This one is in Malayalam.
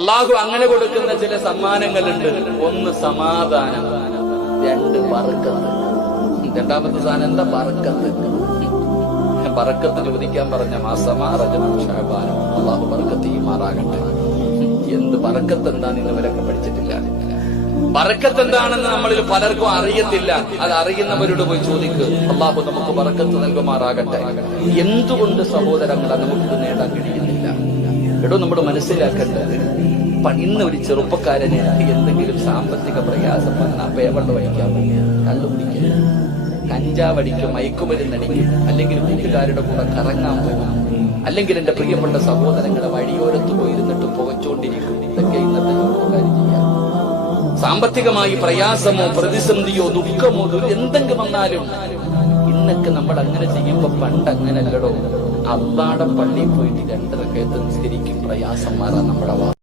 അള്ളാഹു അങ്ങനെ കൊടുക്കുന്ന ചില സമ്മാനങ്ങളുണ്ട്. ഒന്ന് സമാധാനം, രണ്ട് ബർക്കത്ത്. രണ്ടാമത്തെ സാധനം എന്താ? ബർക്കത്ത്. ബർക്കത്ത് ചോദിക്കാൻ പറഞ്ഞ മാസമാ റജബും ശഅബാനും. അള്ളാഹു ബർക്കത്ത് ചെയ്യുമാറാകട്ടെ. എന്ത് ബർക്കത്ത് എന്താന്ന് ഇവരൊക്കെ പഠിച്ചിട്ടില്ല. ബർക്കത്ത് എന്താണെന്ന് നമ്മളിൽ പലർക്കും അറിയത്തില്ല. അത് അറിയുന്നവരോട് പോയി ചോദിക്കുക. അള്ളാഹു നമുക്ക് ബർക്കത്ത് നൽകുമാറാകട്ടെ. എന്തുകൊണ്ട് സഹോദരങ്ങളെ നമുക്കിത് നേടാൻ കഴിയുന്നില്ല? എടോ, നമ്മൾ മനസ്സിലാക്കേണ്ടത്, ഇന്ന് ഒരു ചെറുപ്പക്കാരന് എന്തെങ്കിലും സാമ്പത്തിക പ്രയാസം വന്നാൽ പേവെള്ളം വഹിക്കാൻ പോകും, കള്ളുപിടിക്കും, കഞ്ചാവടിക്കും, മയക്കുമരുന്നടിക്കും, അല്ലെങ്കിൽ കൂട്ടുകാരുടെ കൂടെ കറങ്ങാൻ പോകും, അല്ലെങ്കിൽ എന്റെ പ്രിയപ്പെട്ട സഹോദരങ്ങളെ വഴിയോരത്ത് പോയിരുന്നിട്ട് പുകച്ചോണ്ടിരിക്കും. ഇതൊക്കെ ഇന്നത്തെ ചെറുപ്പക്കാർ ചെയ്യാം. സാമ്പത്തികമായി പ്രയാസമോ പ്രതിസന്ധിയോ ദുഃഖമോ എന്തെങ്കിലും വന്നാലും ഇന്നൊക്കെ നമ്മൾ അങ്ങനെ ചെയ്യുമ്പോ പണ്ടങ്ങനല്ലടോ. അള്ളാടെ പള്ളിയിൽ പോയിട്ട് 2 റക്അത്ത് നിസ്കരിക്കും, പ്രയാസം മാറാൻ നമ്മുടെ